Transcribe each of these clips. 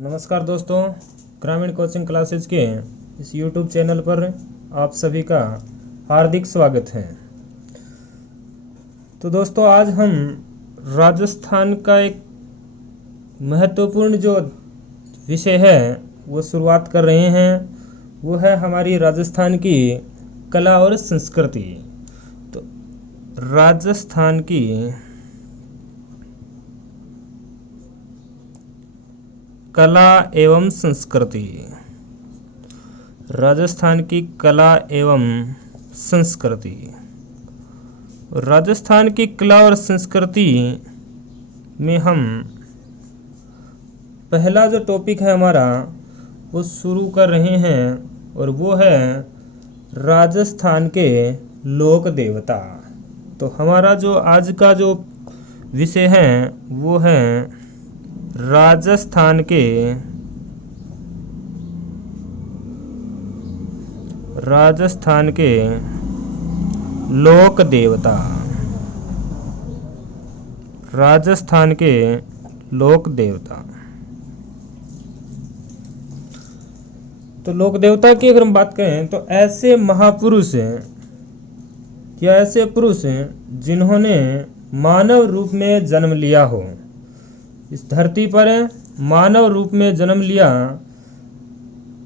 नमस्कार दोस्तों, ग्रामीण कोचिंग क्लासेज के इस YouTube चैनल पर आप सभी का हार्दिक स्वागत है। तो दोस्तों, आज हम राजस्थान का एक महत्वपूर्ण जो विषय है वो शुरुआत कर रहे हैं। वो है हमारी राजस्थान की कला और संस्कृति। तो राजस्थान की कला एवं संस्कृति, राजस्थान की कला एवं संस्कृति। राजस्थान की कला और संस्कृति में हम पहला जो टॉपिक है हमारा वो शुरू कर रहे हैं, और वो है राजस्थान के लोक देवता। तो हमारा जो आज का जो विषय है वो है राजस्थान के लोक देवता। राजस्थान के लोक देवता। तो लोक देवता की अगर हम बात करें तो ऐसे महापुरुष या ऐसे पुरुष जिन्होंने मानव रूप में जन्म लिया हो, इस धरती पर मानव रूप में जन्म लिया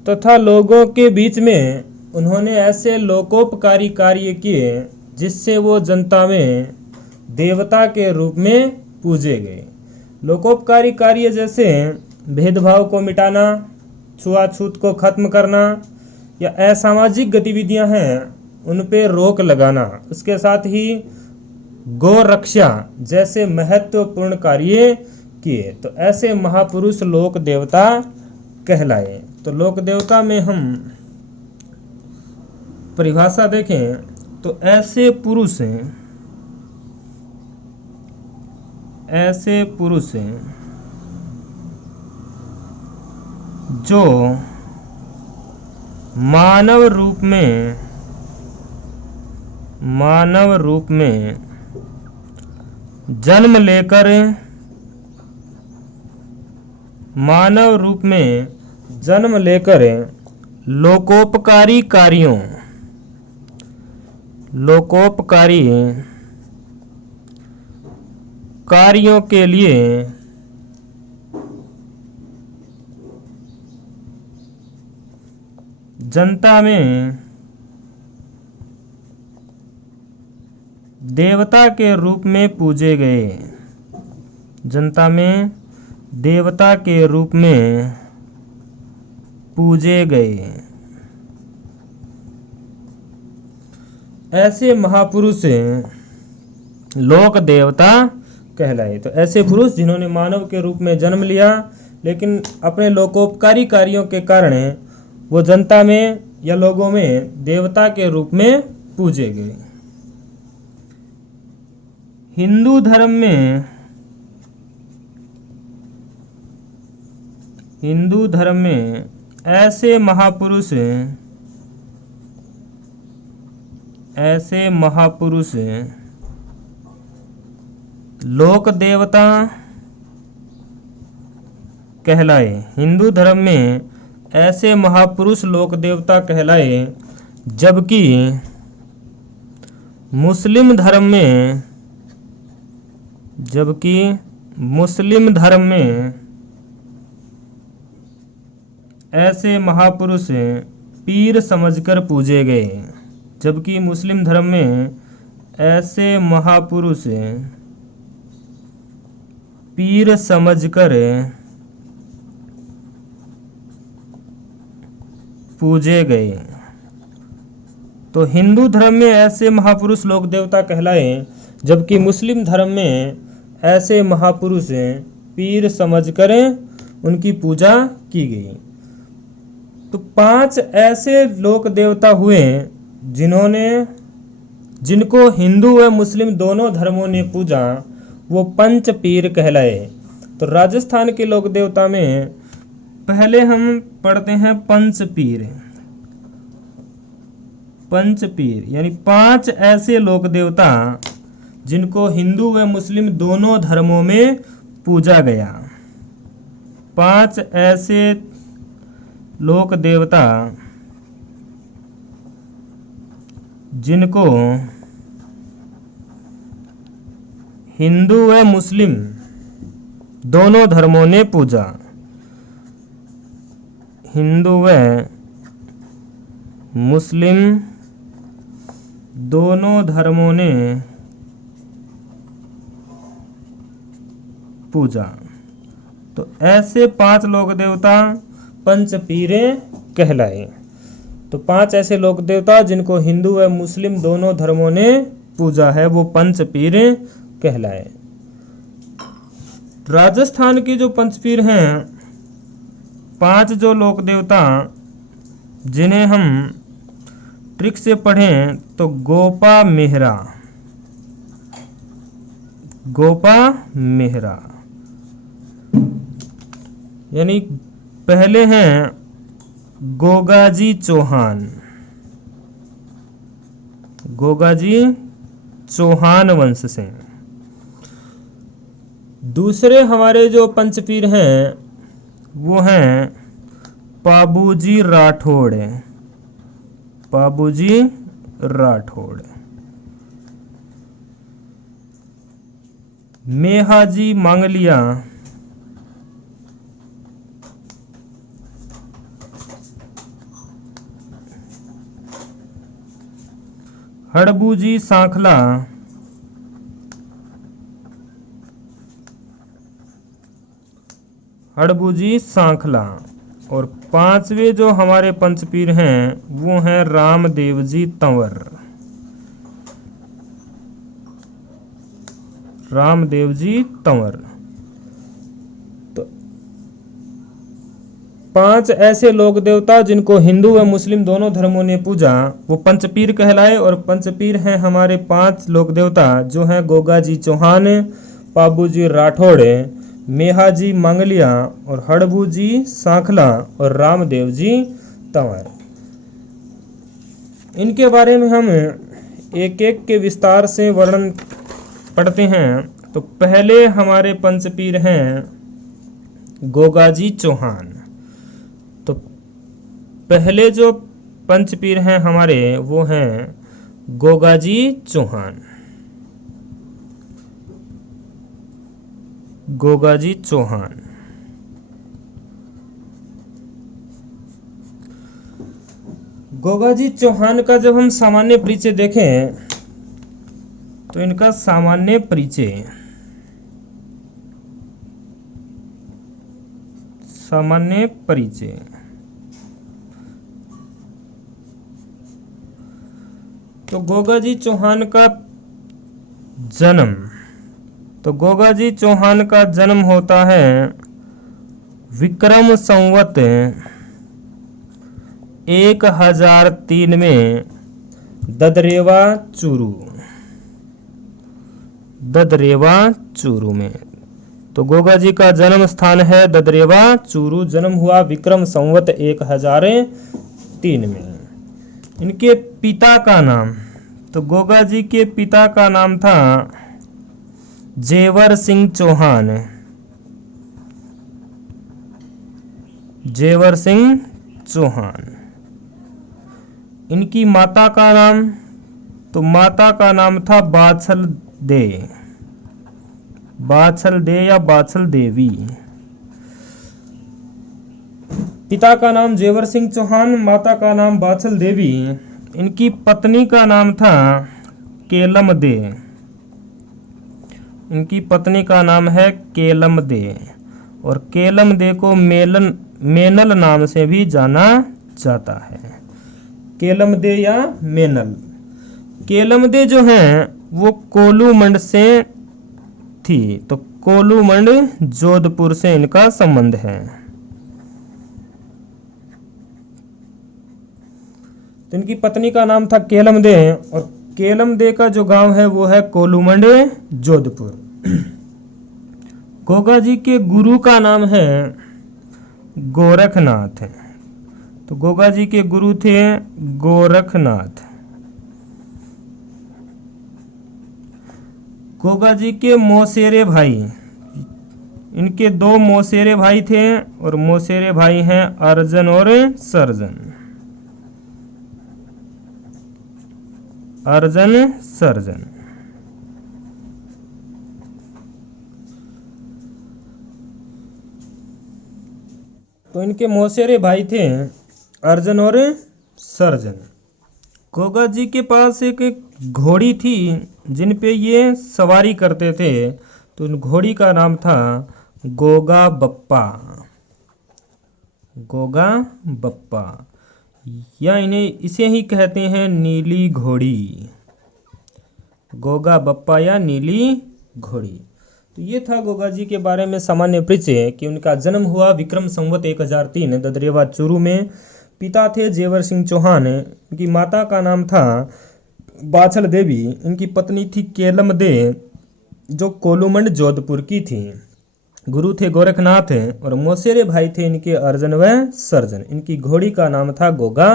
तथा लोगों के बीच में उन्होंने ऐसे लोकोपकारी कार्य किए जिससे वो जनता में देवता के रूप में पूजे गए। लोकोपकारी कार्य जैसे भेदभाव को मिटाना, छुआछूत को खत्म करना, या असामाजिक गतिविधियां हैं उन पे रोक लगाना, उसके साथ ही गौ रक्षा जैसे महत्वपूर्ण कार्य किए। तो ऐसे महापुरुष लोक देवता कहलाए। तो लोक देवता में हम परिभाषा देखें तो ऐसे पुरुष जो मानव रूप में जन्म लेकर लोकोपकारी कार्यों के लिए जनता में देवता के रूप में पूजे गए। जनता में देवता के रूप में पूजे गए। ऐसे महापुरुष लोक देवता कहलाए। तो ऐसे पुरुष जिन्होंने मानव के रूप में जन्म लिया लेकिन अपने लोकोपकारी कार्यों के कारण वो जनता में या लोगों में देवता के रूप में पूजे गए। हिंदू धर्म में ऐसे महापुरुष लोक देवता कहलाए। हिंदू धर्म में ऐसे महापुरुष लोक देवता कहलाए, जबकि मुस्लिम धर्म में ऐसे महापुरुष पीर समझकर पूजे गए। जबकि मुस्लिम धर्म में ऐसे महापुरुष पीर समझकर पूजे गए। तो हिंदू धर्म में ऐसे महापुरुष लोक देवता कहलाए, जबकि मुस्लिम धर्म में ऐसे महापुरुष पीर समझकर उनकी पूजा की गई। तो 5 ऐसे लोक देवता हुए जिनको हिंदू व मुस्लिम दोनों धर्मों ने पूजा, वो पंच पीर कहलाए। तो राजस्थान के लोक देवता में पहले हम पढ़ते हैं पंच पीर यानी 5 ऐसे लोक देवता जिनको हिंदू व मुस्लिम दोनों धर्मों में पूजा गया। 5 ऐसे लोक देवता जिनको हिंदू व मुस्लिम दोनों धर्मों ने पूजा। हिंदू व मुस्लिम दोनों धर्मों ने पूजा। तो ऐसे 5 लोक देवता पंचपीरे कहलाए। तो 5 ऐसे लोक देवता जिनको हिंदू व मुस्लिम दोनों धर्मों ने पूजा है वो पंचपीरे कहलाए। राजस्थान के जो पंचपीर हैं, 5 जो लोक देवता जिन्हें हम ट्रिक से पढ़ें तो गोपा मेहरा, गोपा मेहरा यानी पहले हैं गोगाजी चौहान, गोगाजी चौहान वंश से। दूसरे हमारे जो पंचपीर हैं वो हैं पाबूजी राठौड़, पाबूजी राठौड़। मेहाजी मांगलिया, हड़बूजी सांखला, हड़बूजी सांखला। और 5वें जो हमारे पंचपीर हैं वो हैं रामदेव जी तंवर, रामदेव जी तंवर। तो 5 ऐसे लोक देवता जिनको हिंदू व मुस्लिम दोनों धर्मों ने पूजा वो पंचपीर कहलाए। और पंचपीर हैं हमारे 5 लोक देवता जो हैं गोगाजी चौहान, पाबूजी राठौड़, मेहाजी मंगलिया और हड़बूजी सांखला और रामदेव जी तंवर। इनके बारे में हम एक एक के विस्तार से वर्णन पढ़ते हैं। तो पहले हमारे पंचपीर हैं गोगाजी चौहान। तो पहले जो पंचपीर हैं हमारे वो हैं गोगाजी चौहान, गोगाजी चौहान। गोगाजी चौहान का जब हम सामान्य परिचय देखें तो इनका सामान्य परिचय, सामान्य परिचय तो गोगाजी चौहान का जन्म, तो गोगाजी चौहान का जन्म होता है विक्रम संवत 1003 में ददरेवा चूरू, ददरेवा चूरू में। तो गोगाजी का जन्म स्थान है ददरेवा चूरू। जन्म हुआ विक्रम संवत 1003 में। इनके पिता का नाम, तो गोगाजी के पिता का नाम था जेवर सिंह चौहान, जेवर सिंह चौहान। इनकी माता का नाम, तो माता का नाम था बाछल दे, बाछल दे या बाछल देवी। पिता का नाम जेवर सिंह चौहान, माता का नाम बाछल देवी। इनकी पत्नी का नाम था केलम दे, इनकी पत्नी का नाम है केलम दे। और केलम दे को मेनल नाम से भी जाना जाता है, केलम दे या मेनल। केलम दे जो हैं वो कोलूमंड से थी, तो कोलूमंड जोधपुर से इनका संबंध है। तो इनकी पत्नी का नाम था केलम दे और केलम दे का जो गांव है वो है कोलूमंड जोधपुर। गोगाजी के गुरु का नाम है गोरखनाथ, तो गोगाजी के गुरु थे गोरखनाथ। गोगाजी के मौसेरे भाई, इनके दो मौसेरे भाई थे और मौसेरे भाई हैं अर्जन और सर्जन। अर्जन सर्जन। तो इनके मौसेरे भाई थे अर्जन और सर्जन। गोगा जी के पास एक घोड़ी थी जिन पे ये सवारी करते थे, तो उन घोड़ी का नाम था गोगा बप्पा। गोगा बप्पा, या इन्हें इसे ही कहते हैं नीली घोड़ी। गोगा बप्पा या नीली घोड़ी। तो ये था गोगा जी के बारे में सामान्य परिचय कि उनका जन्म हुआ विक्रम संवत 1003 ददरेवा चूरू में। पिता थे जेवर सिंह चौहान। इनकी माता का नाम था बाछल देवी। इनकी पत्नी थी केलम दे जो कोलूमंड जोधपुर की थी। गुरु थे गोरखनाथ और मौसेरे भाई थे इनके अर्जन व सर्जन। इनकी घोड़ी का नाम था गोगा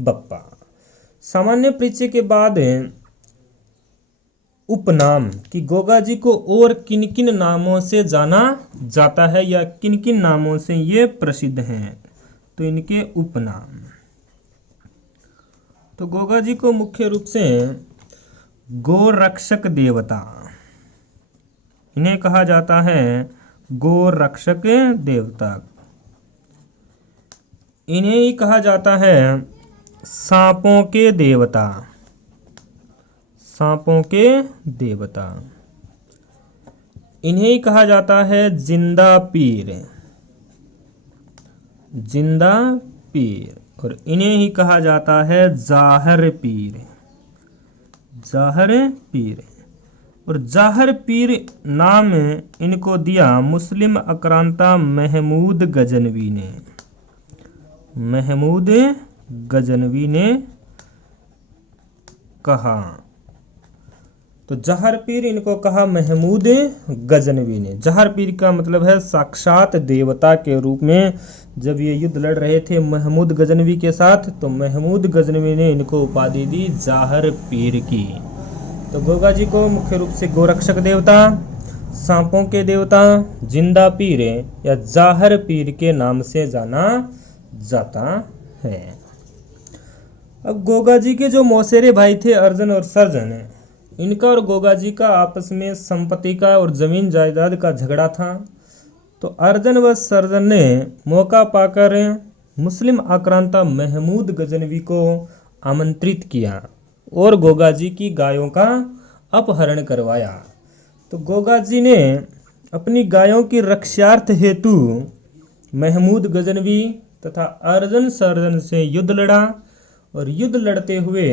बप्पा। सामान्य परिचय के बाद उपनाम कि गोगा जी को और किन किन नामों से जाना जाता है या किन किन नामों से ये प्रसिद्ध हैं, तो इनके उपनाम। तो गोगा जी को मुख्य रूप से गोरक्षक देवता, इन्हें कहा जाता है गोरक्षक देवता। इन्हें ही कहा जाता है सांपों के देवता। सांपों के देवता। इन्हें ही कहा जाता है जिंदा पीर। जिंदा पीर। और इन्हें ही कहा जाता है जाहर पीर। जाहर पीर। और जाहर पीर नाम इनको दिया मुस्लिम आक्रांता महमूद गजनवी ने। महमूद गजनवी ने कहा। तो जहर पीर इनको कहा महमूद गजनवी ने। जहर पीर का मतलब है साक्षात देवता के रूप में। जब ये युद्ध लड़ रहे थे महमूद गजनवी के साथ, तो महमूद गजनवी ने इनको उपाधि दी जाहर पीर की। तो गोगा जी को मुख्य रूप से गोरक्षक देवता, सांपों के देवता, जिंदा पीर या जाहर पीर के नाम से जाना जाता है। अब गोगा जी के जो मौसेरे भाई थे अर्जन और सर्जन, इनका और गोगा जी का आपस में संपत्ति का और जमीन जायदाद का झगड़ा था। तो अर्जन व सर्जन ने मौका पाकर मुस्लिम आक्रांता महमूद गजनवी को आमंत्रित किया और गोगा जी की गायों का अपहरण करवाया। तो गोगा जी ने अपनी गायों की रक्षार्थ हेतु महमूद गजनवी तथा अर्जन सर्जन से युद्ध लड़ा और युद्ध लड़ते हुए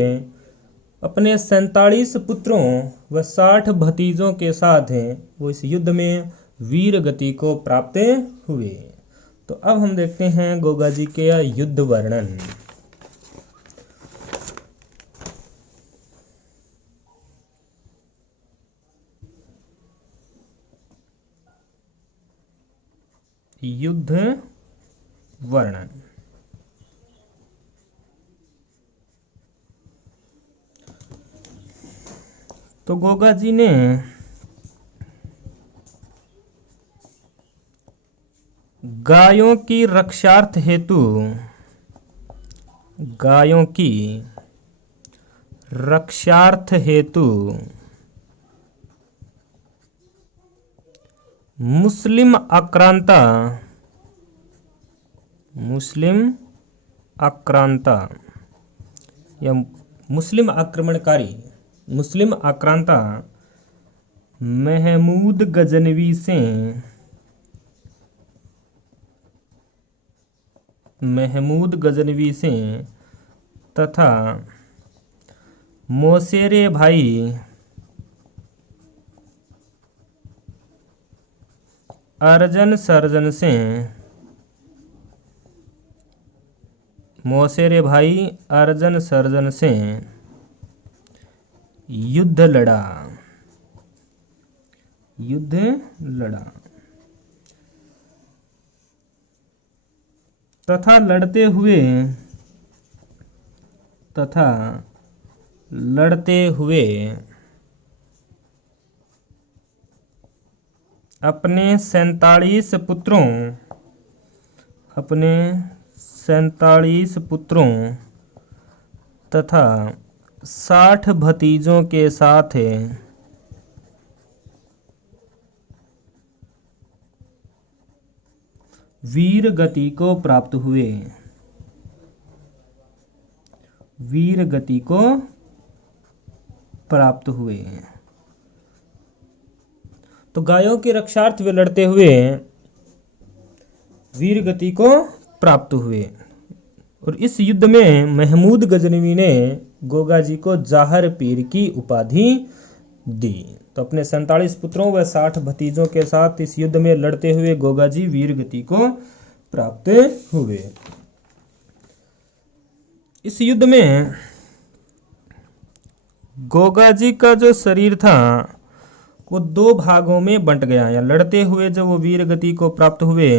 अपने 47 पुत्रों व 60 भतीजों के साथ वो इस युद्ध में वीर गति को प्राप्त हुए। तो अब हम देखते हैं गोगा जी के युद्ध वर्णन। युद्ध वर्णन। तो गोगा जी ने गायों की रक्षार्थ हेतु मुस्लिम आक्रांता या मुस्लिम आक्रांता महमूद गजनवी से तथा मौसेरे भाई अर्जन सर्जन से युद्ध लड़ा तथा लड़ते हुए अपने 47 पुत्रों तथा 60 भतीजों के साथ वीर गति को प्राप्त हुए। वीर गति को प्राप्त हुए। तो गायों के रक्षार्थ वे लड़ते हुए वीर गति को प्राप्त हुए। और इस युद्ध में महमूद गजनवी ने गोगा जी को जाहर पीर की उपाधि दी। तो अपने 47 पुत्रों व 60 भतीजों के साथ इस युद्ध में लड़ते हुए गोगा जी वीर गति को प्राप्त हुए। इस युद्ध में गोगा जी का जो शरीर था वो 2 भागों में बंट गया। या लड़ते हुए जब वो वीर गति को प्राप्त हुए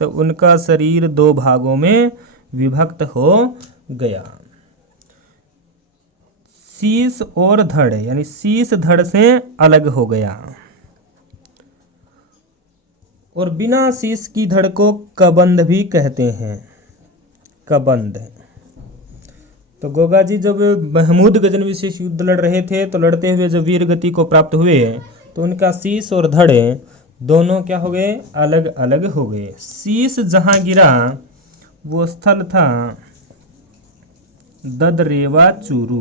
तो उनका शरीर 2 भागों में विभक्त हो गया। शीश और धड़, यानी शीश धड़ से अलग हो गया। और बिना शीश की धड़ को कबंध भी कहते हैं। कबंध। तो गोगा जी जब महमूद गजनवी से युद्ध लड़ रहे थे तो लड़ते हुए जब वीर गति को प्राप्त हुए तो उनका शीश और धड़ दोनों क्या हो गए? अलग अलग हो गए। शीश जहां गिरा वो स्थल था ददरेवा चूरू।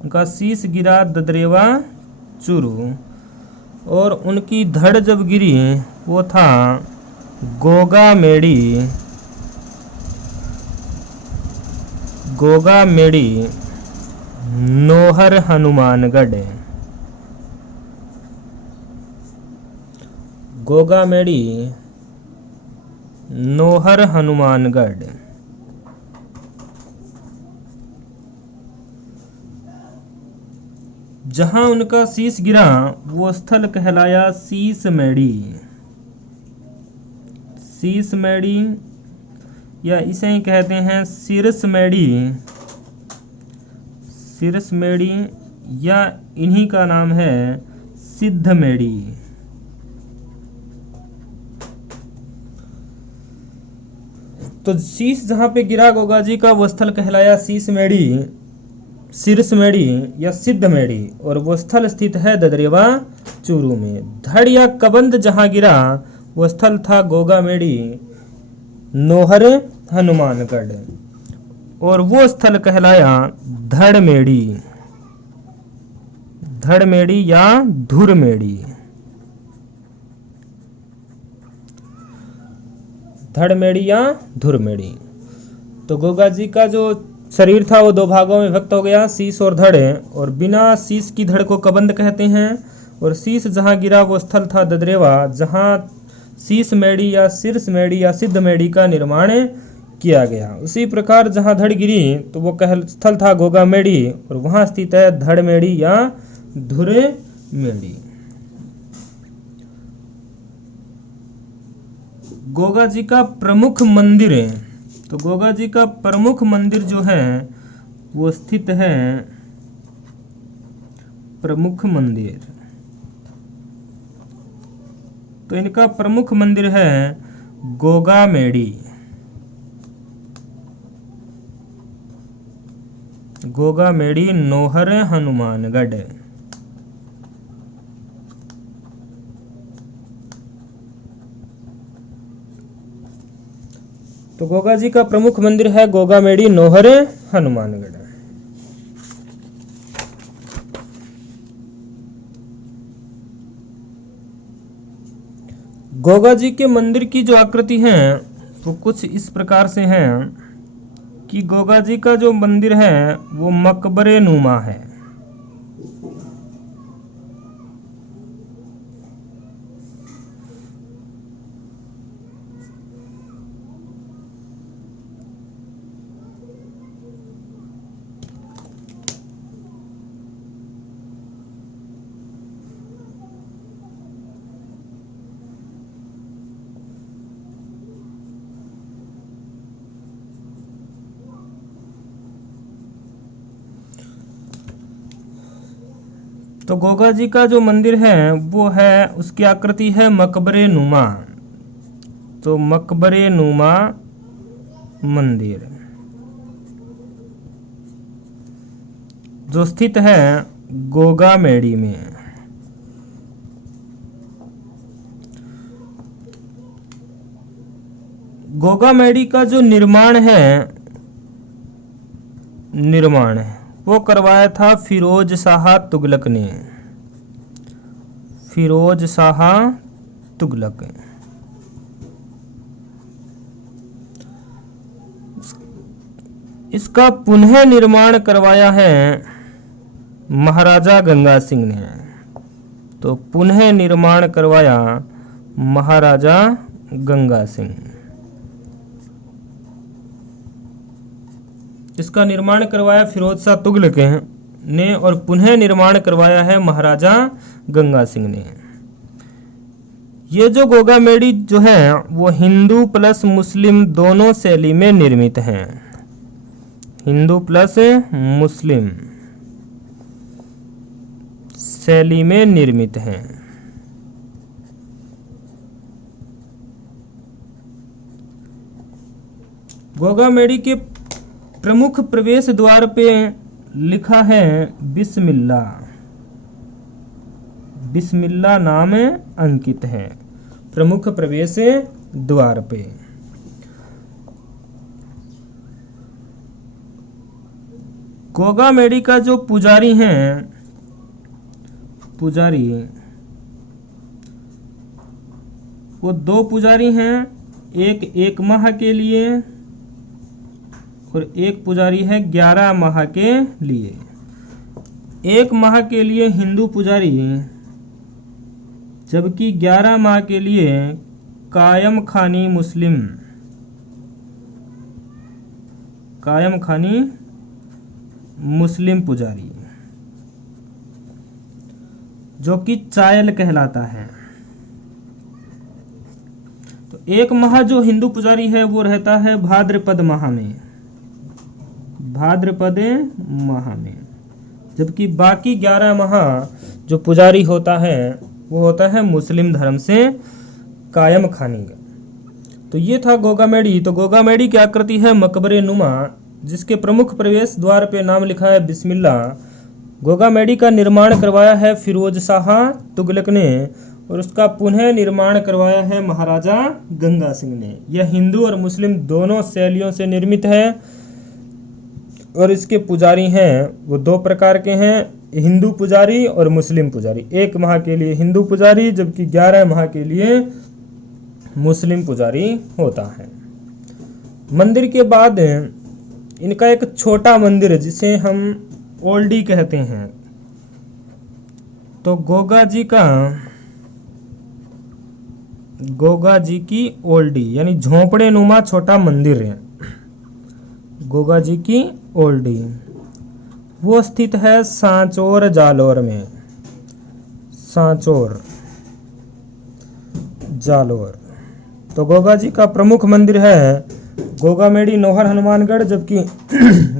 उनका शीश गिरा ददरेवा चूरू। और उनकी धड़ जब गिरी वो था गोगा मेड़ी नोहर हनुमानगढ़। गोगा मेड़ी नोहर हनुमानगढ़। जहां उनका शीश गिरा वो स्थल कहलाया शीश मेड़ी। शीश मेड़ी या इसे ही कहते हैं सिरस मेड़ी। सिरस मेड़ी या इन्हीं का नाम है सिद्ध मेड़ी। तो शीश जहां पे गिरा गोगा जी का वो स्थल कहलाया शीश मेड़ी, सिरस मेड़ी या सिद्ध मेड़ी। और वो स्थल स्थित है ददरेवा चूरू में। धड़ या कबंध जहां गिरा वो स्थल था गोगा मेड़ी नोहर हनुमानगढ़। और वो स्थल कहलाया धड़ मेड़ी। धड़ मेड़ी या धुर मेड़ी। धड़ मेड़ी या धुर मेड़ी। तो गोगा जी का जो शरीर था वो 2 भागों में विभक्त हो गया, शीश और धड़। और बिना शीश की धड़ को कबंध कहते हैं। और शीश जहां गिरा वो स्थल था ददरेवा, जहां शीश मेड़ी या सिरस मेड़ी या सिद्ध मेड़ी का निर्माण किया गया। उसी प्रकार जहां धड़ गिरी तो वो स्थल था गोगा मेड़ी और वहां स्थित है धड़ मेड़ी या धुर मेड़ी। गोगा जी का प्रमुख मंदिर है। तो गोगा जी का प्रमुख मंदिर जो है वो स्थित है प्रमुख मंदिर। तो इनका प्रमुख मंदिर है गोगा मेड़ी। गोगा मेड़ी नोहर हनुमानगढ़। तो गोगा जी का प्रमुख मंदिर है गोगा मेड़ी नोहर हनुमानगढ़। गोगा जी के मंदिर की जो आकृति है वो कुछ इस प्रकार से है कि गोगा जी का जो मंदिर है वो मकबरे नुमा है। तो गोगा जी का जो मंदिर है वो है, उसकी आकृति है मकबरे नुमा। तो मकबरे नुमा मंदिर जो स्थित है गोगा मेड़ी में। गोगा मेड़ी का जो निर्माण है वो करवाया था फिरोज शाह तुगलक ने। फिरोज शाह तुगलक। इसका पुनः निर्माण करवाया है महाराजा गंगा सिंह ने। तो पुनः निर्माण करवाया महाराजा गंगा सिंह। इसका निर्माण करवाया फिरोज शाह तुगलक ने और पुनः निर्माण करवाया है महाराजा गंगा सिंह ने। ये जो गोगा मेड़ी जो है वो हिंदू प्लस मुस्लिम दोनों शैली में निर्मित है। हिंदू प्लस मुस्लिम शैली में निर्मित है। गोगा मेड़ी के प्रमुख प्रवेश द्वार पे लिखा है बिस्मिल्लाह। बिस्मिल्लाह नाम अंकित है प्रमुख प्रवेश द्वार पे। गोगा मेड़ी का जो पुजारी हैं, पुजारी वो 2 पुजारी हैं, एक माह के लिए और एक पुजारी है 11 माह के लिए। 1 माह के लिए हिंदू पुजारी, जबकि 11 माह के लिए कायम खानी मुस्लिम, कायम खानी मुस्लिम पुजारी जो कि चायल कहलाता है। तो 1 माह जो हिंदू पुजारी है वो रहता है भाद्रपद माह में, भाद्रपद माह में, जबकि बाकी 11 माह जो पुजारी होता है वो होता है मुस्लिम धर्म से कायम खानी। तो ये था गोगा मेड़ी। तो गोगा मेड़ी की आकृति है मकबरे नुमा, जिसके प्रमुख प्रवेश द्वार पे नाम लिखा है बिस्मिल्लाह। गोगा मेड़ी का निर्माण करवाया है फिरोज शाह तुगलक ने और उसका पुनः निर्माण करवाया है महाराजा गंगा सिंह ने। यह हिंदू और मुस्लिम दोनों शैलियों से निर्मित है और इसके पुजारी हैं वो 2 प्रकार के हैं, हिंदू पुजारी और मुस्लिम पुजारी। 1 माह के लिए हिंदू पुजारी जबकि 11 माह के लिए मुस्लिम पुजारी होता है। मंदिर के बाद इनका एक छोटा मंदिर है जिसे हम ओल्डी कहते हैं। तो गोगा जी की ओल्डी यानी झोंपड़े नुमा छोटा मंदिर है। गोगा जी की ओल्डी वो स्थित है सांचौर जालोर में। सांचौर जालोर। तो गोगा जी का प्रमुख मंदिर है गोगा मेड़ी नौहर हनुमानगढ़, जबकि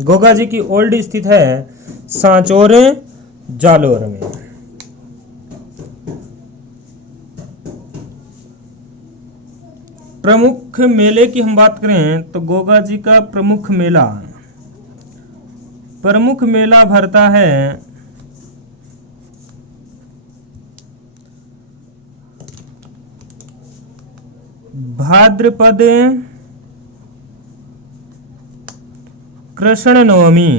गोगा जी की ओल्डी स्थित है सांचौर जालोर में। प्रमुख मेले की हम बात करें तो गोगा जी का प्रमुख मेला भरता है भाद्रपद कृष्ण नवमी।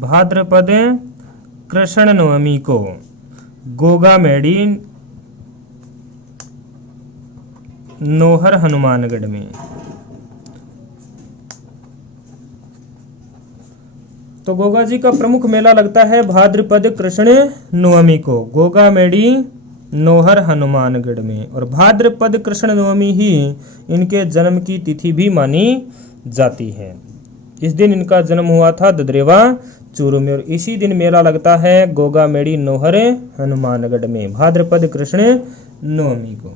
भाद्रपद कृष्ण नवमी को गोगा मेड़ी नौहर हनुमानगढ़ में। तो गोगा जी का प्रमुख मेला लगता है भाद्रपद कृष्ण नवमी को गोगा मेड़ी नौहर हनुमानगढ़ में, और भाद्रपद कृष्ण नवमी ही इनके जन्म की तिथि भी मानी जाती है। इस दिन इनका जन्म हुआ था ददरेवा चूरू में और इसी दिन मेला लगता है गोगा मेड़ी नौहर हनुमानगढ़ में भाद्रपद कृष्ण नवमी को।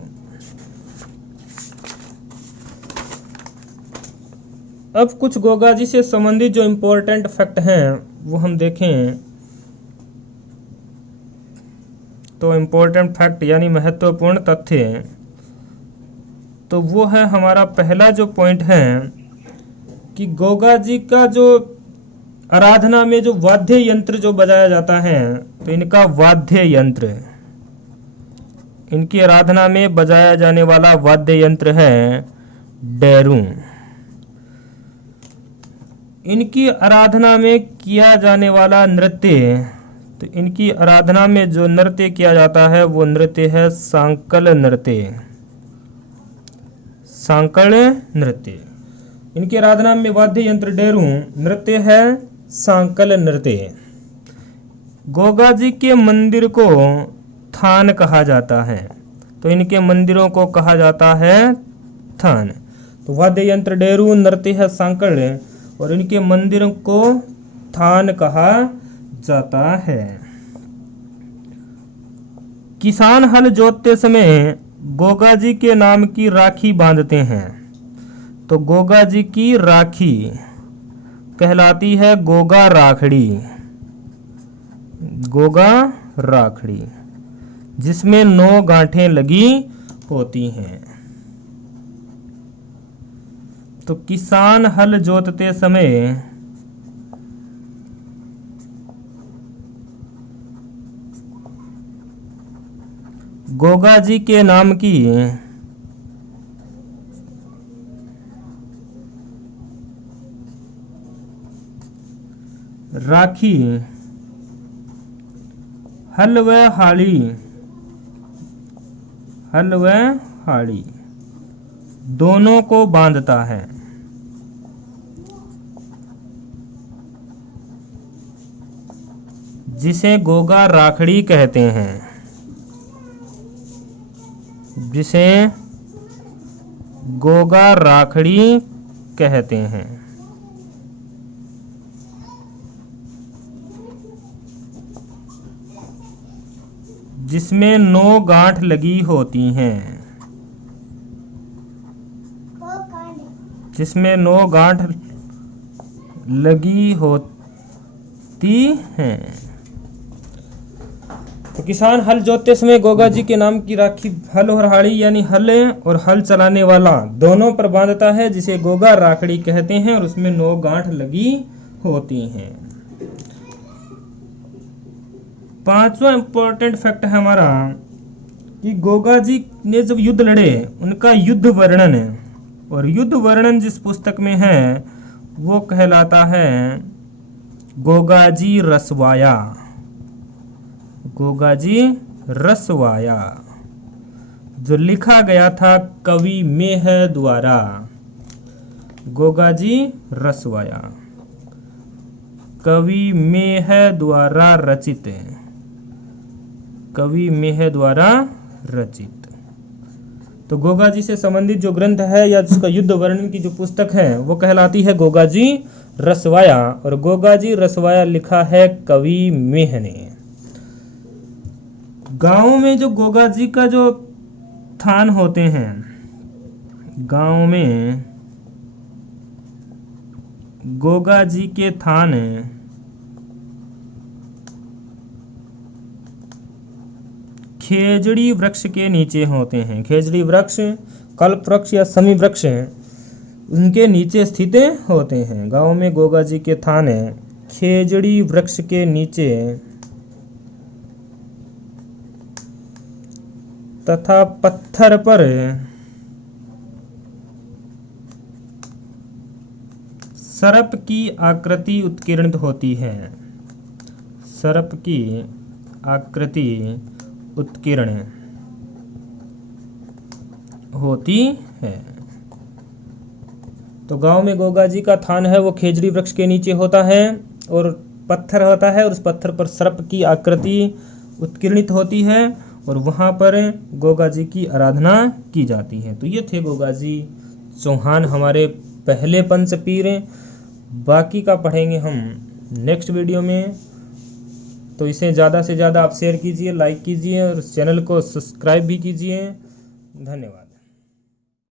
अब कुछ गोगा जी से संबंधित जो इम्पोर्टेंट फैक्ट हैं वो हम देखें तो इम्पोर्टेंट फैक्ट यानी महत्वपूर्ण तथ्य, तो वो है हमारा पहला जो पॉइंट है कि गोगा जी का जो आराधना में जो वाद्य यंत्र जो बजाया जाता है, तो इनका वाद्य यंत्र, इनकी आराधना में बजाया जाने वाला वाद्य यंत्र है डेरू। इनकी आराधना में किया जाने वाला नृत्य, तो इनकी आराधना में जो नृत्य किया जाता है वो नृत्य है सांकल नृत्य। सांकल नृत्य। इनकी आराधना में वाद्य यंत्र डेरू, नृत्य है सांकल नृत्य। गोगा जी के मंदिर को थान कहा जाता है, तो इनके मंदिरों को कहा जाता है थान। तो वाद्य यंत्र डेरू, नृत्य है सांकल, और इनके मंदिरों को थान कहा जाता है। किसान हल जोतते समय गोगा जी के नाम की राखी बांधते हैं, तो गोगा जी की राखी कहलाती है गोगा राखड़ी। गोगा राखड़ी, जिसमें 9 गांठें लगी होती हैं। तो किसान हल जोतते समय गोगा जी के नाम की राखी हल व हाड़ी दोनों को बांधता है। जिसे गोगा राखड़ी कहते हैं, जिसे गोगा राखड़ी कहते हैं। जिसमें 9 गांठ लगी होती हैं, जिसमें 9 गांठ लगी होती हैं। तो किसान हल जोतते समय गोगा जी के नाम की राखी हल और हाड़ी यानी हल और हल चलाने वाला दोनों पर बांधता है, जिसे गोगा राखड़ी कहते हैं, और उसमें 9 गांठ लगी होती हैं। 5वां इंपॉर्टेंट फैक्ट है हमारा कि गोगा जी ने जब युद्ध लड़े उनका युद्ध वर्णन, और युद्ध वर्णन जिस पुस्तक में है वो कहलाता है गोगा जी रसवाया। गोगा जी रसवाया, जो लिखा गया था कवि मेह द्वारा। गोगा जी रसवाया कवि मेह द्वारा रचित, कवि मेह द्वारा रचित। तो गोगा जी से संबंधित जो ग्रंथ है या जिसका युद्ध वर्णन की जो पुस्तक है वो कहलाती है गोगा जी रसवाया, और गोगा जी रसवाया लिखा है कवि मेह ने। गांव में जो गोगा जी का जो थान होते हैं, गांव में गोगा जी के थान खेजड़ी वृक्ष के नीचे होते हैं। खेजड़ी वृक्ष, कल्प वृक्ष या समी वृक्ष उनके नीचे स्थित होते हैं। गांव में गोगा जी के थान खेजड़ी वृक्ष के नीचे तथा पत्थर पर सर्प की आकृति उत्कीर्णित होती है। सर्प की आकृति उत्कीर्ण होती है। तो गांव में गोगा जी का थान है वो खेजड़ी वृक्ष के नीचे होता है और पत्थर होता है, और उस पत्थर पर सर्प की आकृति उत्कीर्णित होती है, और वहां पर गोगा जी की आराधना की जाती है। तो ये थे गोगा जी चौहान, हमारे पहले पंचपीर। बाकी का पढ़ेंगे हम नेक्स्ट वीडियो में। तो इसे ज़्यादा से ज़्यादा आप शेयर कीजिए, लाइक कीजिए और चैनल को सब्सक्राइब भी कीजिए। धन्यवाद।